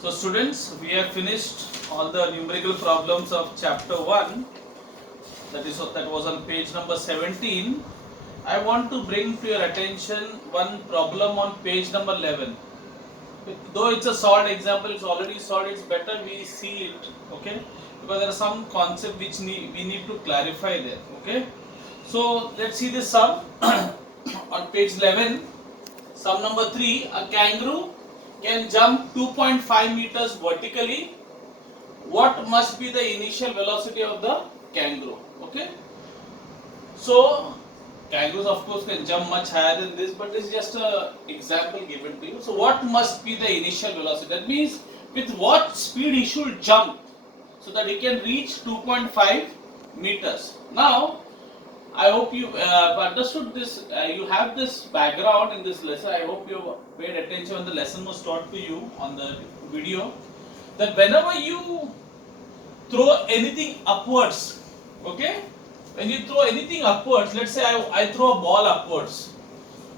So students, we have finished all the numerical problems of chapter 1, that was on page number 17. I want to bring to your attention one problem on page number 11. Though it's a solved example, it's already solved, it's better we see it, okay? Because there are some concepts which we need to clarify there, okay? So let's see this sum on page 11. Sum number 3, a kangaroo can jump 2.5 meters vertically. What must be the initial velocity of the kangaroo? Okay. So kangaroos of course can jump much higher than this, but this is just an example given to you. So what must be the initial velocity? That means with what speed he should jump so that he can reach 2.5 meters. Now I hope you understood this. You have this background in this lesson. I hope you paid attention when the lesson was taught to you on the video. That whenever you throw anything upwards, okay? When you throw anything upwards, let's say I throw a ball upwards.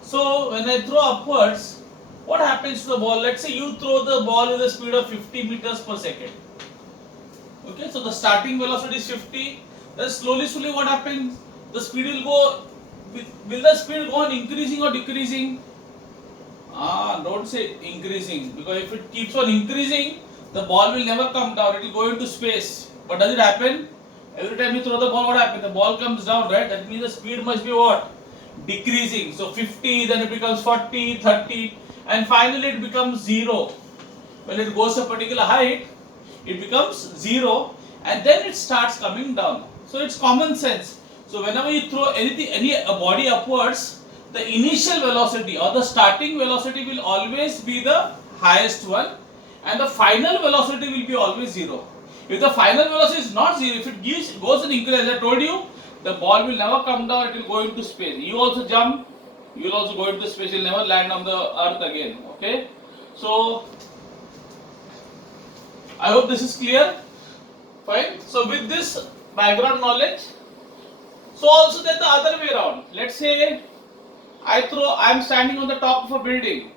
So when I throw upwards, what happens to the ball? Let's say you throw the ball with a speed of 50 meters per second. Okay, so the starting velocity is 50. Then slowly what happens? The speed will go, will the speed go on increasing or decreasing? Don't say increasing, because if it keeps on increasing, the ball will never come down, it will go into space. But does it happen? Every time you throw the ball, what happens? The ball comes down, right? That means the speed must be what? Decreasing. So 50, then it becomes 40, 30, and finally it becomes 0. When it goes to a particular height, it becomes 0, and then it starts coming down. So it's common sense. So whenever you throw a body upwards, the initial velocity or the starting velocity will always be the highest one, and the final velocity will be always 0. If the final velocity is not 0, if it goes and increases, as I told you, the ball will never come down, it will go into space. You also jump, you will also go into space, you will never land on the earth again. Okay? So I hope this is clear. Fine. So with this background knowledge, so also then the other way around. Let's say I am standing on the top of a building.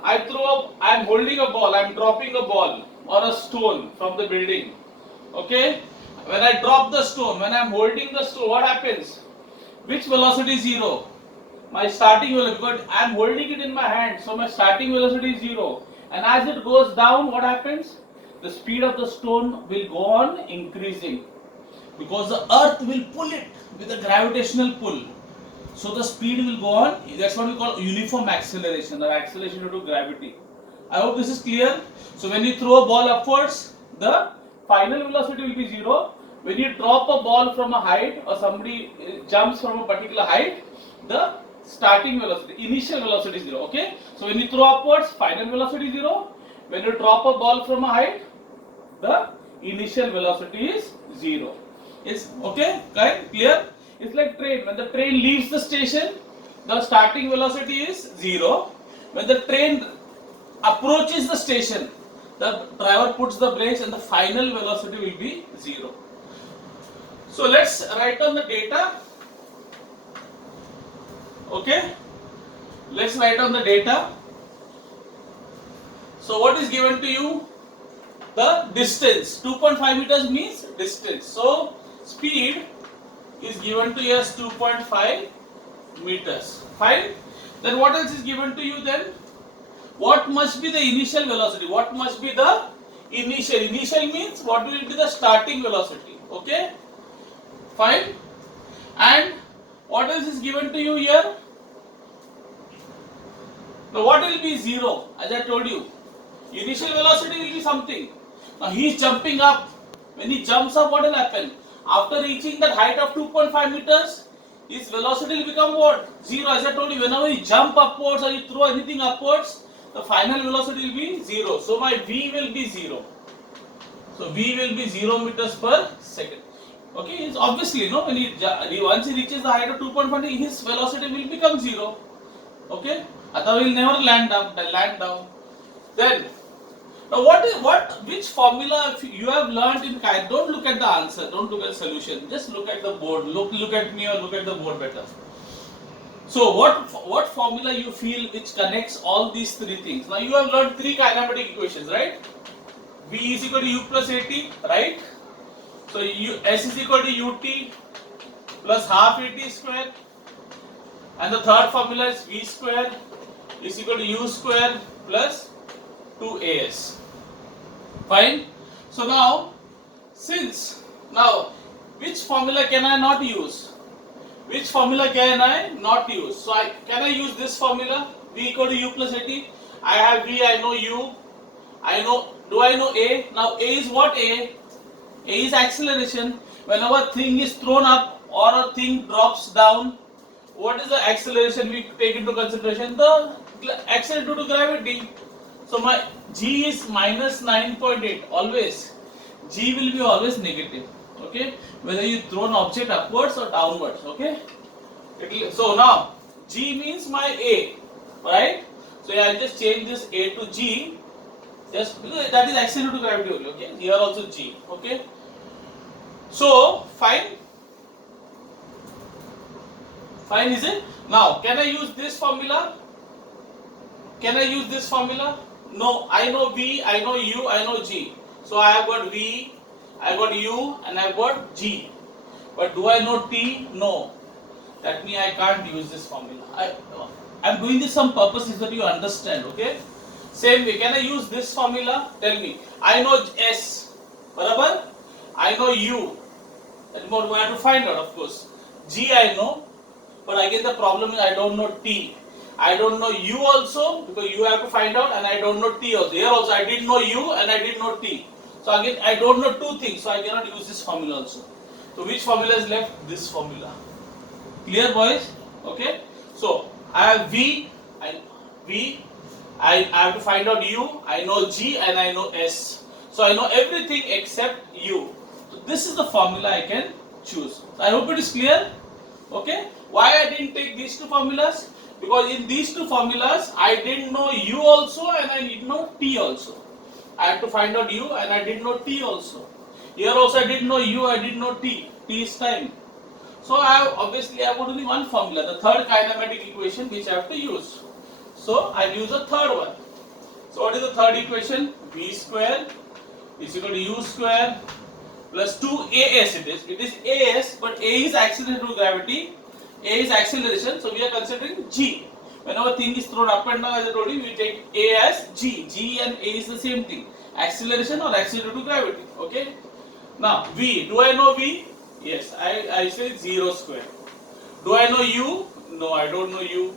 I am holding a ball, I am dropping a ball or a stone from the building. Okay? When I drop the stone, when I am holding the stone, what happens? Which velocity is 0? My starting velocity, because I am holding it in my hand, so my starting velocity is 0. And as it goes down, what happens? The speed of the stone will go on increasing, because the earth will pull it with a gravitational pull. So the speed will go on. That's what we call uniform acceleration, or acceleration due to gravity. I hope this is clear. So when you throw a ball upwards, the final velocity will be 0. When you drop a ball from a height, or somebody jumps from a particular height, the starting velocity, initial velocity is 0. Okay? So when you throw upwards, final velocity is 0. When you drop a ball from a height, the initial velocity is 0. Is okay? Correct? Clear? It's like train. When the train leaves the station, the starting velocity is 0. When the train approaches the station, the driver puts the brakes and the final velocity will be 0. So let's write down the data. Okay? Let's write down the data. So what is given to you? The distance. 2.5 meters means distance. So speed is given to you as 2.5 meters. Fine. Then what else is given to you then? What must be the initial velocity? What must be the initial? Initial means what will be the starting velocity? Okay. Fine. And what else is given to you here? Now what will be 0? As I told you, initial velocity will be something. Now he is jumping up. When he jumps up, what will happen? After reaching that height of 2.5 meters, his velocity will become what? 0. As I told you, whenever you jump upwards or you throw anything upwards, the final velocity will be 0. So my V will be 0. So V will be 0 meters per second. Okay, it's obviously, no, when once he reaches the height of 2.5, his velocity will become 0. Okay, otherwise he will never land down. Then, now which formula you have learned in Kite? Don't look at the answer, don't look at the solution, just look at the board. Look at me or look at the board better. So what formula you feel which connects all these three things? Now you have learned three kinematic equations, right? V is equal to U plus AT, right? So S is equal to UT plus half AT square, and the third formula is V square is equal to U square plus 2AS. Fine. So now, which formula can I not use? Which formula can I not use? So can I use this formula? V equal to U plus AT. I have V, I know U, do I know A? Now A is what? A is acceleration. Whenever thing is thrown up or a thing drops down, what is the acceleration we take into consideration? The acceleration due to gravity. So my G is minus 9.8. Always G will be always negative. Okay, whether you throw an object upwards or downwards. Okay, so now G means my A, right? So I just change this A to G, just because that is acceleration due to gravity only. Okay, here also G. Okay, so fine is it? Now can I use this formula? No, I know V, I know U, I know G. So I have got V, I got U, and I have got G. But do I know T? No. That means I can't use this formula. I'm doing this some purpose so that you understand. Okay. Same way, can I use this formula? Tell me. I know S, barabar? I know U. That is what we have to find out, of course. G I know, but again the problem is I don't know T. I don't know U also, because you have to find out, and I don't know T also. Here also I didn't know U and I didn't know T. So again I don't know two things, so I cannot use this formula also. So which formula is left? This formula. Clear, boys? Okay. So I have V, I have to find out U, I know G and I know S. So I know everything except U. So this is the formula I can choose. So I hope it is clear. Okay. Why I didn't take these two formulas? Because in these two formulas I didn't know U also and I didn't know T also. I had to find out U and I didn't know T also. Here also I didn't know U, I didn't know T. T is time. So I have only one formula, the third kinematic equation which I have to use. So I'll use the third one. So what is the third equation? V square is equal to U square plus 2AS it is. It is AS, but A is acceleration due to gravity. A is acceleration, so we are considering G. Whenever thing is thrown up and down, as I told you, we take A as G. G and A is the same thing. Acceleration or acceleration due to gravity. Okay. Now V. Do I know V? Yes. I say 0 square. Do I know U? No, I don't know U.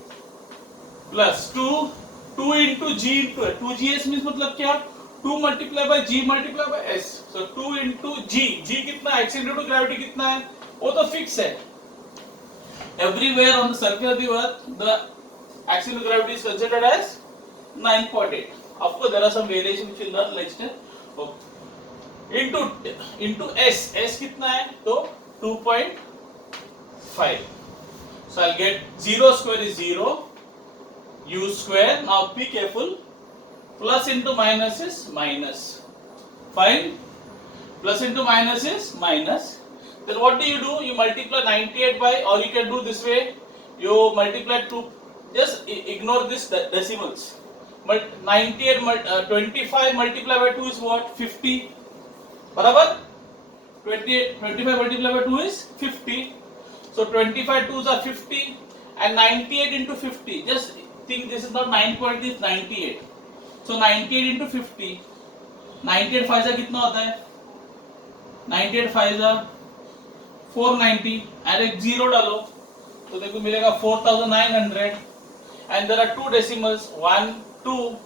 Plus 2 into G into S. 2GS means मतलब क्या? 2 multiplied by G multiplied by S. So 2 into G. G कितना? Acceleration due to gravity कितना है? वो तो fix है. Everywhere on the surface of the earth, the acceleration of gravity is considered as 9.8. Of course, there are some variations which we'll learn next time. Okay. Into S. S कितना है? तो 2.5. So I'll get 0 square is 0. U square. Now be careful. Plus into minus is minus. Fine. Plus into minus is minus. Then what do? You multiply 98 by, or you can do this way. You multiply 2. Just ignore this decimals. 98 25 multiplied by 2 is what? 50. Barabar? 25 multiplied by 2 is 50. So 25 2s are 50 and 98 into 50. Just think this is not 9.8, this is 98. So 98 into 50. 98 5 का कितना होता है? 98 5 का 490 and एक 0 डालो तो देखो मिलेगा 4900 and there are two decimals 1 2,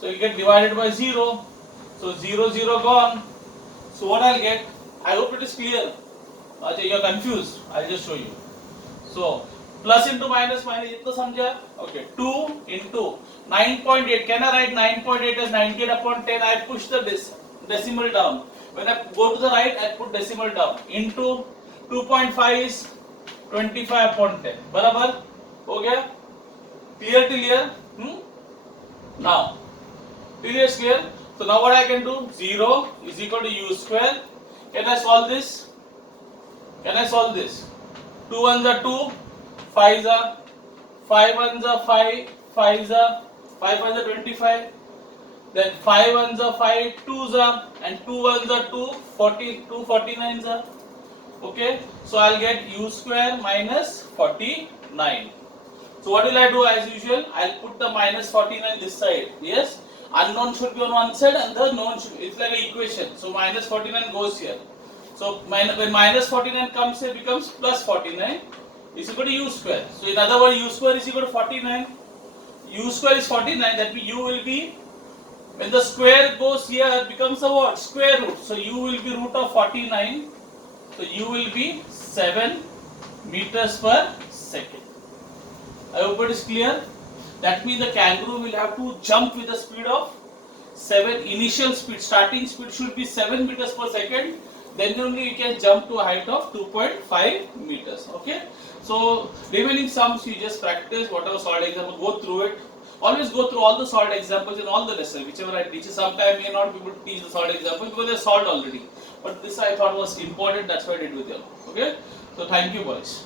so you get divided by 0, so 0 0 gone. So what I'll get? I hope it is clear. You are confused. I'll just show you. So plus into minus minus itna samjha? Okay, 2 into 9.8. Can I write 9.8 as 98 upon 10? I push the decimal down. When I go to the right, I put decimal down. Into 2.5 is 25 upon 10. Barabar? हो गया? Clear till here? Now, till here is clear. So now what I can do? 0 is equal to u square. Can I solve this? Can I solve this? 2 1s are 2, 5s are 5 1s are 5, 5s are 5 1s are 25. Then 5 ones are 5, 2s are, and 2 ones are 2, 40, 2 49s are. Okay, so I'll get u square minus 49. So what will I do as usual? I'll put the minus 49 this side. Yes, unknown should be on one side and the known should be. It's like an equation. So minus 49 goes here. So when minus 49 comes here, becomes plus 49 is equal to u square. So in other words, u square is equal to 49. U square is 49. That means u will be, when the square goes here, it becomes a what? Square root. So u will be root of 49. So u will be 7 meters per second. I hope it is clear. That means the kangaroo will have to jump with the speed of 7. Initial speed, starting speed should be 7 meters per second. Then only you can jump to a height of 2.5 meters. Okay. So remaining sums you just practice whatever solid example, go through it. Always go through all the solid examples in all the lessons, whichever I teach. Sometimes I may not be able to teach the solid examples because they are solved already. But this I thought was important, that's why I did with you. Okay. So thank you boys.